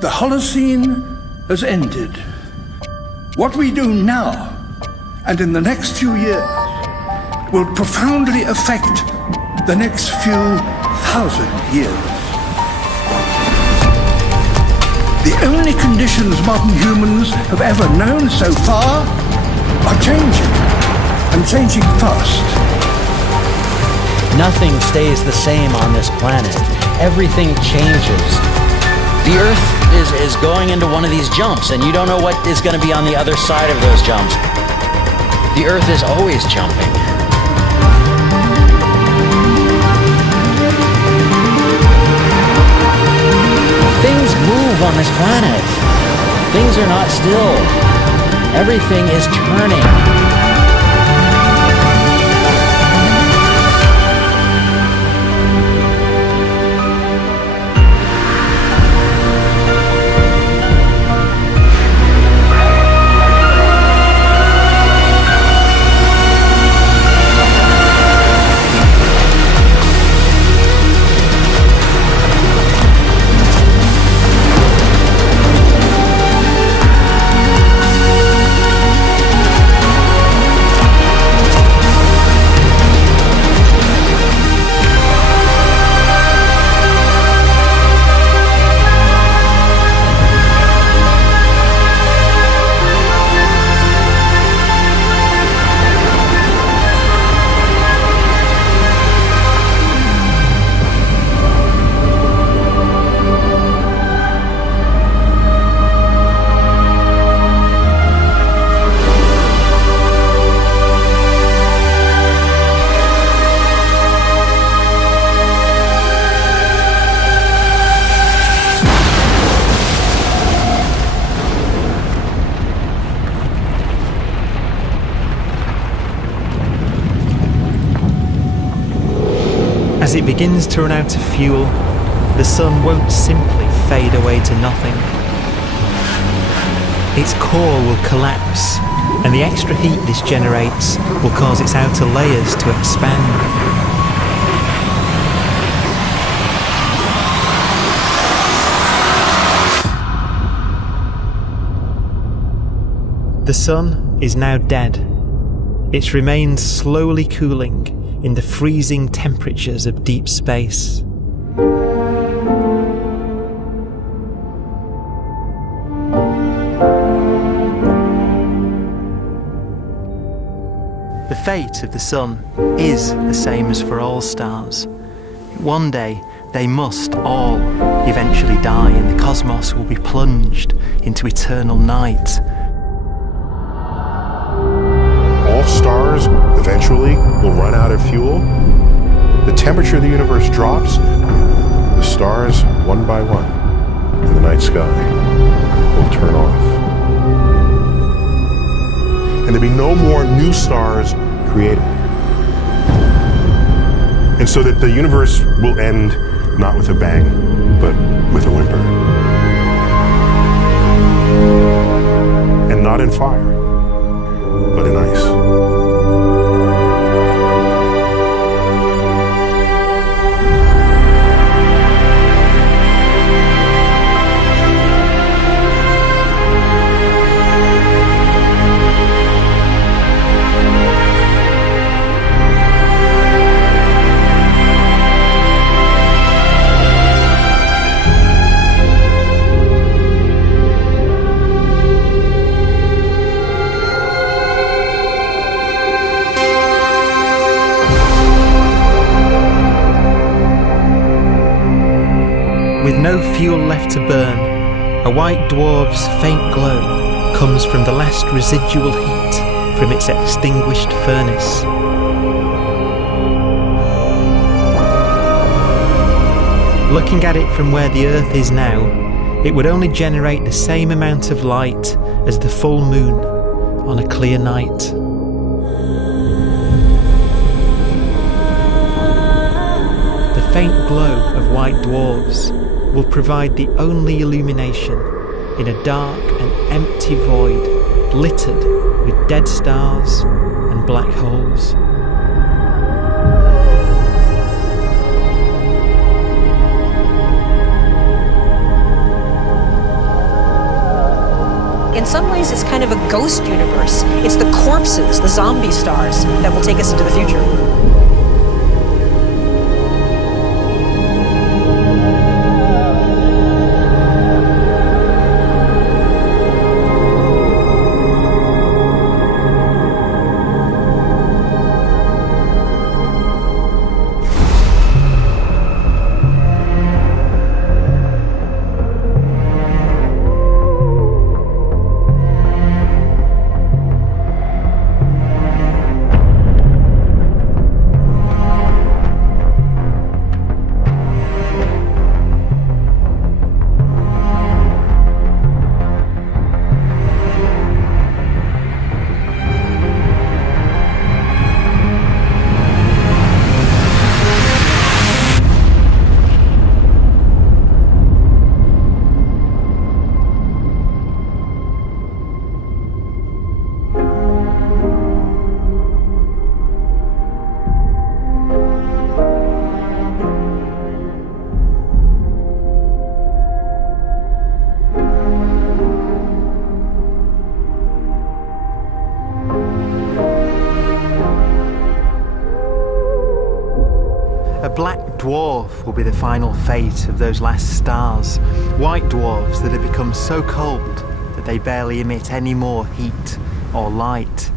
The Holocene has ended. What we do now, and in the next few years, will profoundly affect the next few thousand years. The only conditions modern humans have ever known so far are changing, and changing fast. Nothing stays the same on this planet. Everything changes. The Earth is going into one of these jumps, and you don't know what is going to be on the other side of those jumps. The Earth is always jumping. Things move on this planet. Things are not still. Everything is turning. As it begins to run out of fuel, the sun won't simply fade away to nothing. Its core will collapse, and the extra heat this generates will cause its outer layers to expand. The sun is now dead. Its remains slowly cooling in the freezing temperatures of deep space. The fate of the sun is the same as for all stars. One day they must all eventually die, and the cosmos will be plunged into eternal night. All stars eventually will run out of fuel. The temperature of the universe drops. The stars, one by one, in the night sky, will turn off. And there'll be no more new stars created. And so that the universe will end not with a bang, but with a whimper. And not in fire, but in ice. With no fuel left to burn, a white dwarf's faint glow comes from the last residual heat from its extinguished furnace. Looking at it from where the Earth is now, it would only generate the same amount of light as the full moon on a clear night. The faint glow of white dwarfs will provide the only illumination in a dark and empty void littered with dead stars and black holes. ways, it's kind of a ghost universe. It's the corpses, the zombie stars, that will take us into the future. A black dwarf will be the final fate of those last stars. White dwarfs that have become so cold that they barely emit any more heat or light.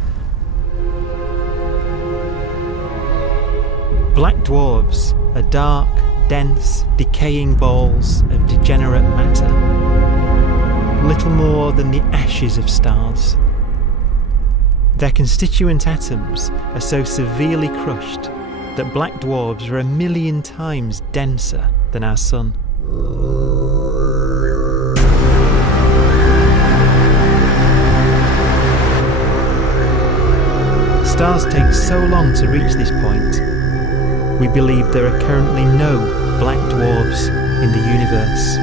Black dwarfs are dark, dense, decaying balls of degenerate matter, little more than the ashes of stars. Their constituent atoms are so severely crushed that black dwarfs are 1,000,000 times denser than our sun. Stars take so long to reach this point, we believe there are currently no black dwarfs in the universe.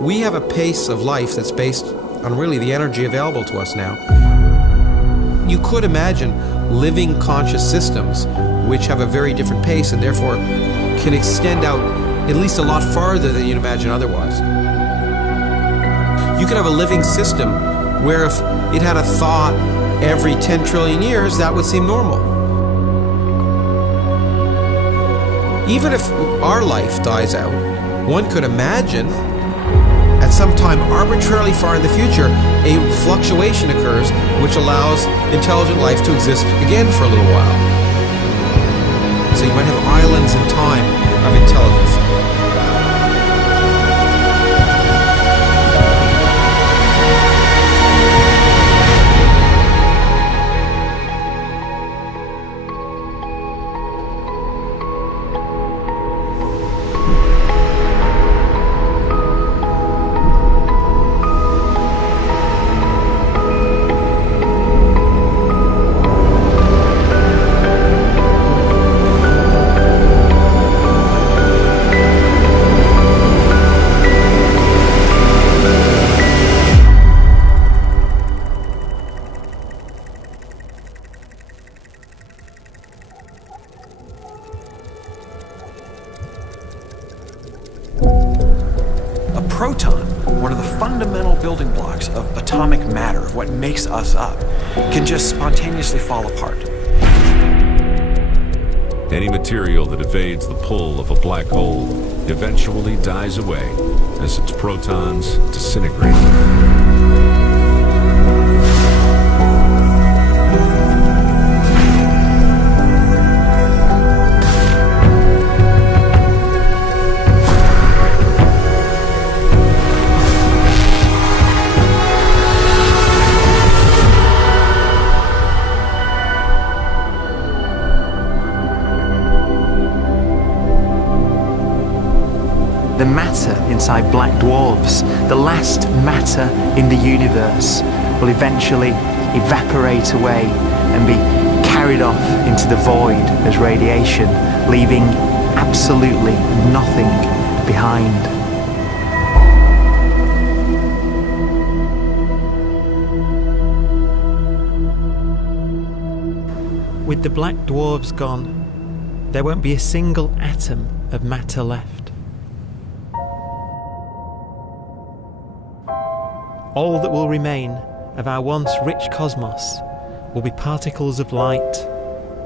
We have a pace of life that's based on really the energy available to us now. You could imagine living conscious systems which have a very different pace and therefore can extend out at least a lot farther than you'd imagine otherwise. You could have a living system where if it had a thought every 10 trillion years, that would seem normal. Even if our life dies out, one could imagine at some time arbitrarily far in the future, a fluctuation occurs which allows intelligent life to exist again for a little while. So you might have islands in time of intelligence. Proton, one of the fundamental building blocks of atomic matter, of what makes us up, can just spontaneously fall apart. Any material that evades the pull of a black hole eventually dies away as its protons disintegrate. The matter inside black dwarfs, the last matter in the universe, will eventually evaporate away and be carried off into the void as radiation, leaving absolutely nothing behind. With the black dwarfs gone, there won't be a single atom of matter left. All that will remain of our once rich cosmos will be particles of light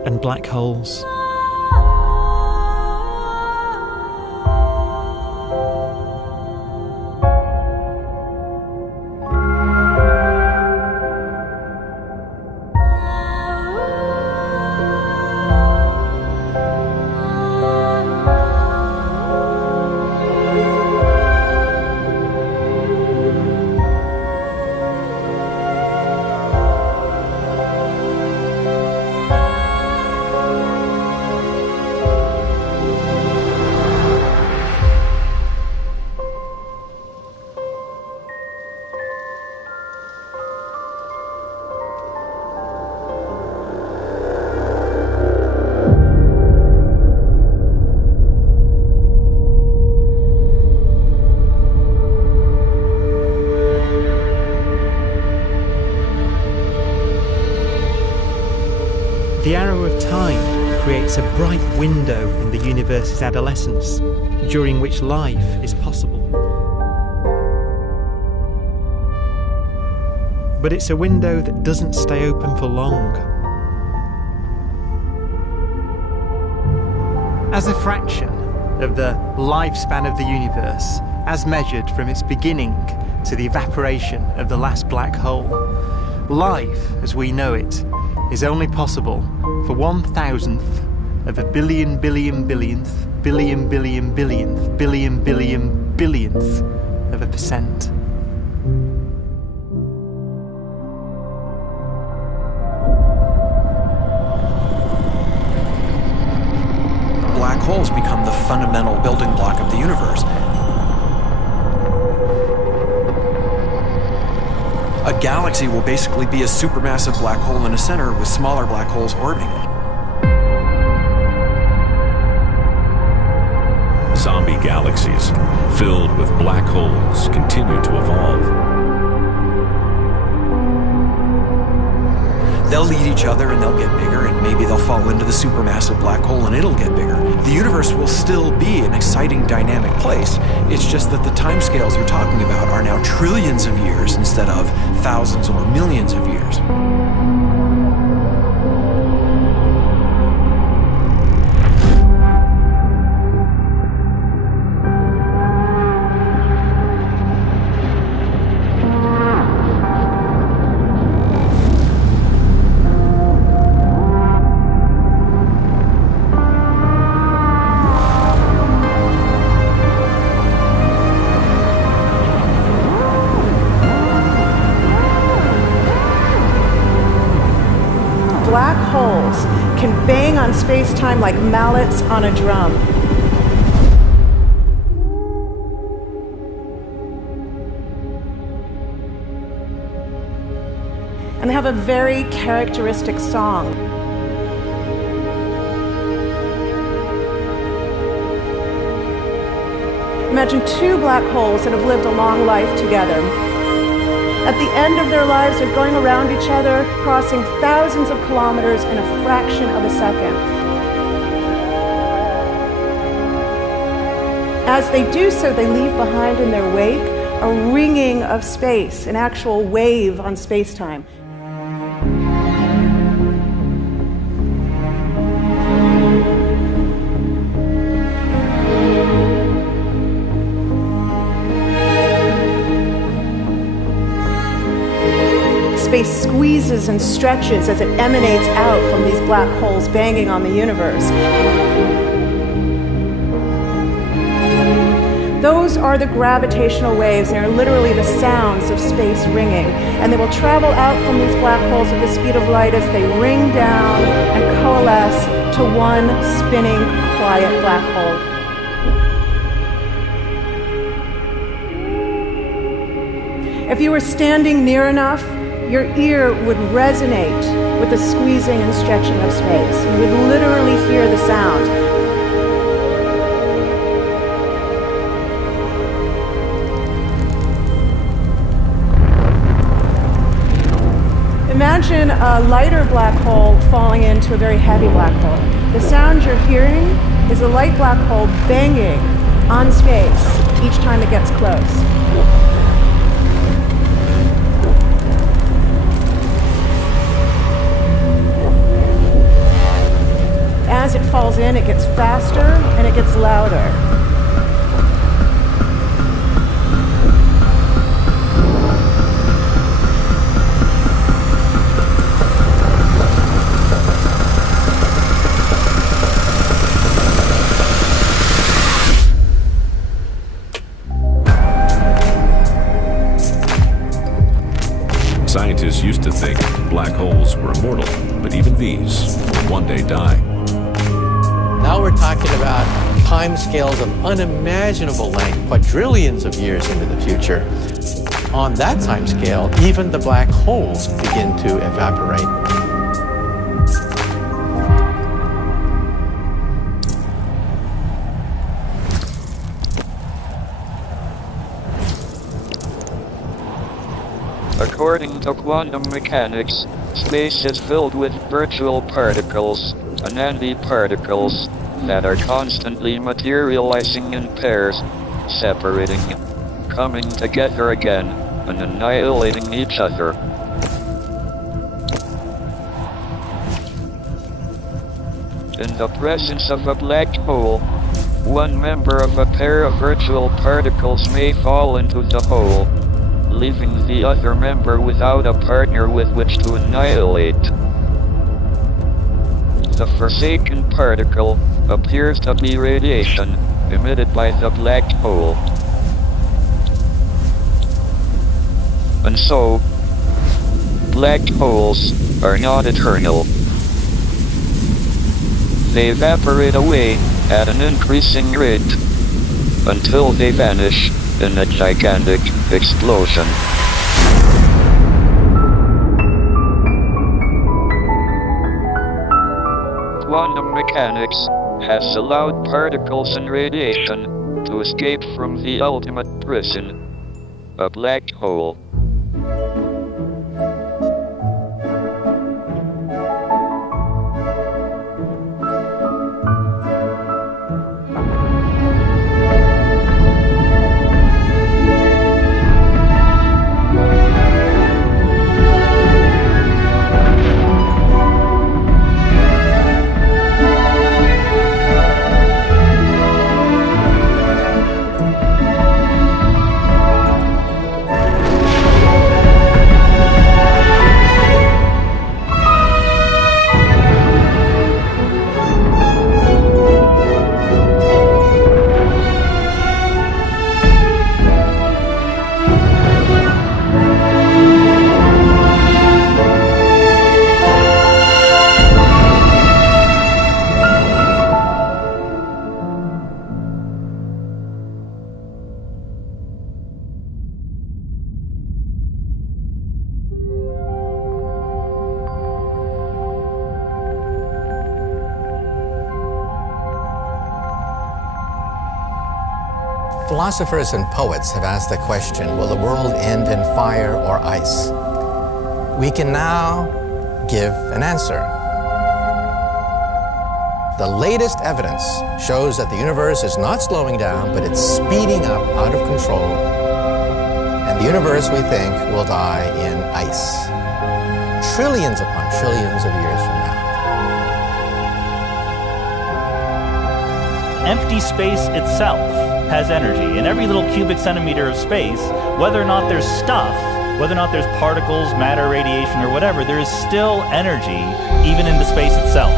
and black holes. The arrow of time creates a bright window in the universe's adolescence, during which life is possible. But it's a window that doesn't stay open for long. As a fraction of the lifespan of the universe, as measured from its beginning to the evaporation of the last black hole, life, as we know it, is only possible for 1,000th of a billion billionth billion billion billionth billion billion billionth of a percent. Black holes become the fundamental building block of the universe. A galaxy will basically be a supermassive black hole in a center with smaller black holes orbiting it. Zombie galaxies filled with black holes continue to evolve. They'll eat each other and they'll get bigger, and maybe they'll fall into the supermassive black hole and it'll get bigger. The universe will still be an exciting, dynamic place. It's just that the timescales you're talking about are now trillions of years instead of thousands or millions of years. Black holes can bang on space-time like mallets on a drum. And they have a very characteristic song. Imagine two black holes that have lived a long life together. At the end of their lives, they're going around each other, crossing thousands of kilometers in a fraction of a second. As they do so, they leave behind in their wake a ringing of space, an actual wave on space-time. squeezes and stretches as it emanates out from these black holes banging on the universe. Those are the gravitational waves. They are literally the sounds of space ringing. And they will travel out from these black holes at the speed of light as they ring down and coalesce to one spinning, quiet black hole. If you were standing near enough, your ear would resonate with the squeezing and stretching of space. You would literally hear the sound. Imagine a lighter black hole falling into a very heavy black hole. The sound you're hearing is a light black hole banging on space each time it gets close. As it falls in, it gets faster and it gets louder. Scientists used to think black holes were immortal, but even these will one day die. Now we're talking about timescales of unimaginable length, quadrillions of years into the future. On that timescale, even the black holes begin to evaporate. According to quantum mechanics, space is filled with virtual particles, and antiparticles, that are constantly materializing in pairs, separating, coming together again, and annihilating each other. In the presence of a black hole, one member of a pair of virtual particles may fall into the hole, leaving the other member without a partner with which to annihilate. The forsaken particle appears to be radiation emitted by the black hole. And so, black holes are not eternal. They evaporate away at an increasing rate until they vanish in a gigantic explosion. Quantum mechanics has allowed particles and radiation to escape from the ultimate prison, a black hole. Philosophers and poets have asked the question, will the world end in fire or ice? We can now give an answer. The latest evidence shows that the universe is not slowing down, but it's speeding up out of control. And the universe, we think, will die in ice. Trillions upon trillions of years from now. Empty space itself has energy. In every little cubic centimeter of space, whether or not there's stuff whether or not there's particles, matter, radiation, or whatever, there is still energy even in the space itself.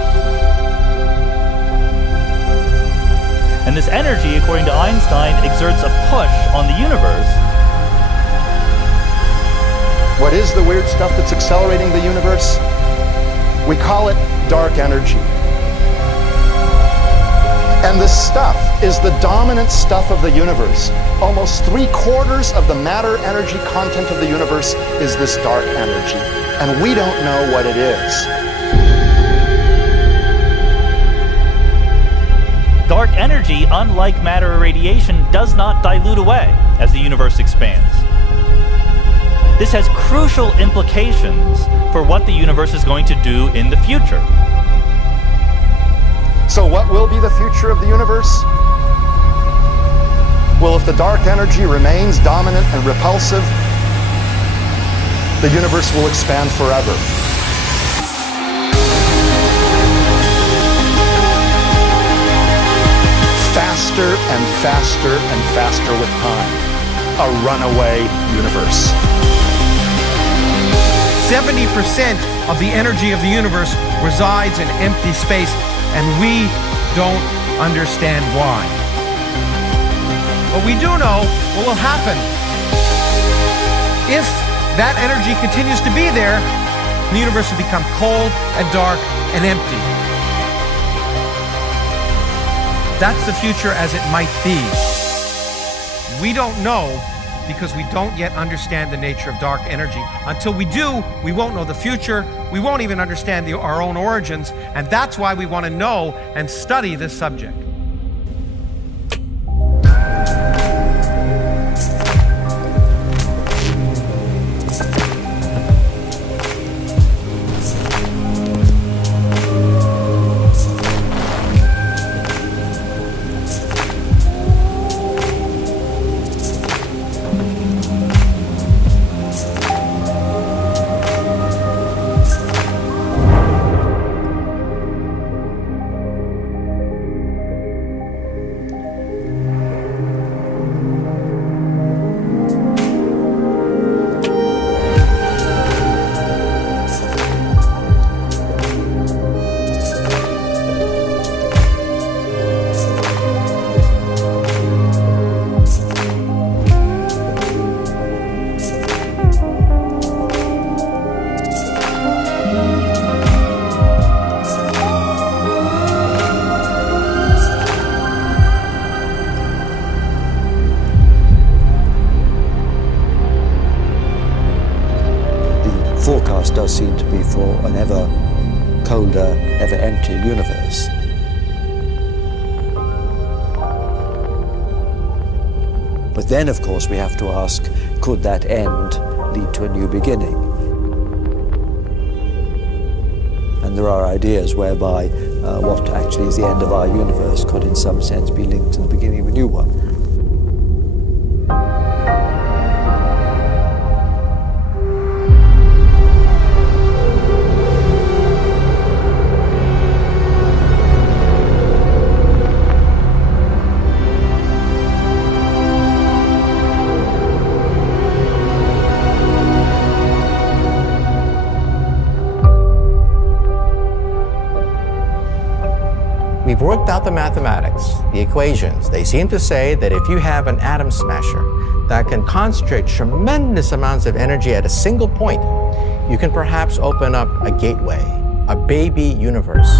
And this energy, according to Einstein, exerts a push on the universe. What is the weird stuff that's accelerating the universe? We call it dark energy. And this stuff is the dominant stuff of the universe. Almost 3/4 of the matter-energy content of the universe is this dark energy. And we don't know what it is. Dark energy, unlike matter or radiation, does not dilute away as the universe expands. This has crucial implications for what the universe is going to do in the future. So what will be the future of the universe? Well, if the dark energy remains dominant and repulsive, the universe will expand forever. Faster and faster and faster with time. A runaway universe. 70% of the energy of the universe resides in empty space, and we don't understand why. But we do know what will happen. If that energy continues to be there, the universe will become cold and dark and empty. That's the future as it might be. We don't know because we don't yet understand the nature of dark energy. Until we do, we won't know the future. We won't even understand our own origins, and that's why we want to know and study this subject. forecast does seem to be for an ever colder, ever emptier universe. But then, of course, we have to ask, could that end lead to a new beginning? And there are ideas whereby what actually is the end of our universe could in some sense be linked to the beginning of a new one. We've worked out the mathematics, the equations. They seem to say that if you have an atom smasher that can concentrate tremendous amounts of energy at a single point, you can perhaps open up a gateway, a baby universe.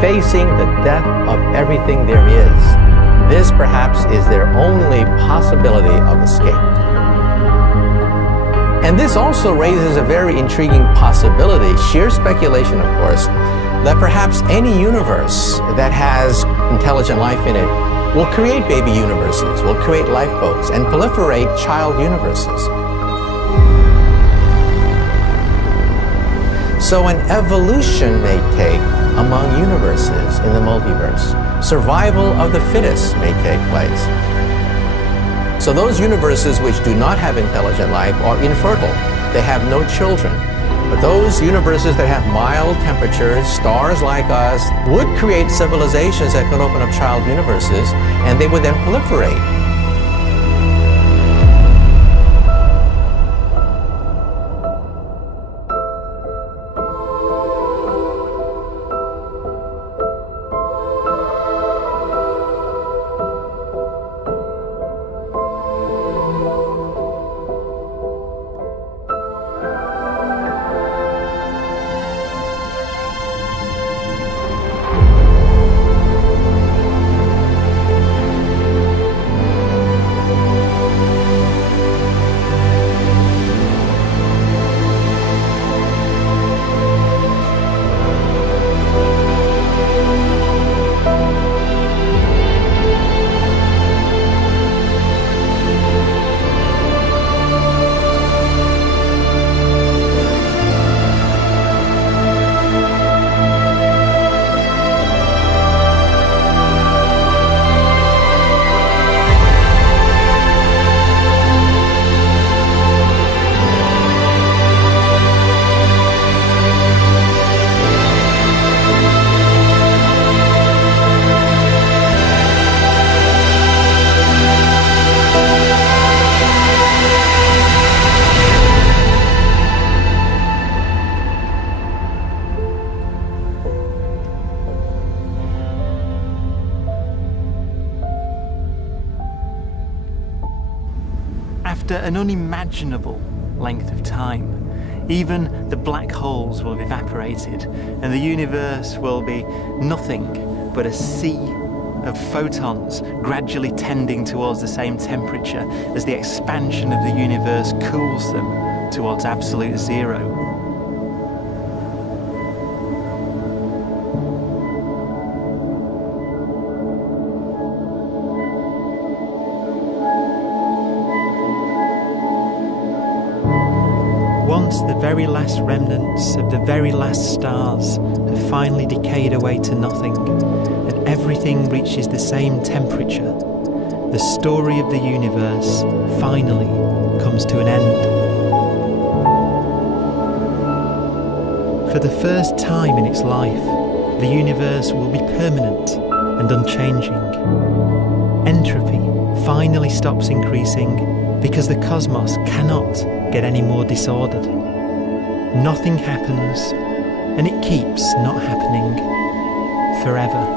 Facing the death of everything there is, this perhaps is their only possibility of escape. And this also raises a very intriguing possibility, sheer speculation of course, that perhaps any universe that has intelligent life in it will create baby universes, will create lifeboats, and proliferate child universes. So an evolution may take among universes in the multiverse. Survival of the fittest may take place. So those universes which do not have intelligent life are infertile. They have no children. But those universes that have mild temperatures, stars like us, would create civilizations that could open up child universes, and they would then proliferate. After an unimaginable length of time, even the black holes will have evaporated and the universe will be nothing but a sea of photons gradually tending towards the same temperature as the expansion of the universe cools them towards absolute zero. Once the very last remnants of the very last stars have finally decayed away to nothing, and everything reaches the same temperature, the story of the universe finally comes to an end. For the first time in its life, the universe will be permanent and unchanging. Entropy finally stops increasing because the cosmos cannot get any more disordered. Nothing happens, and it keeps not happening forever.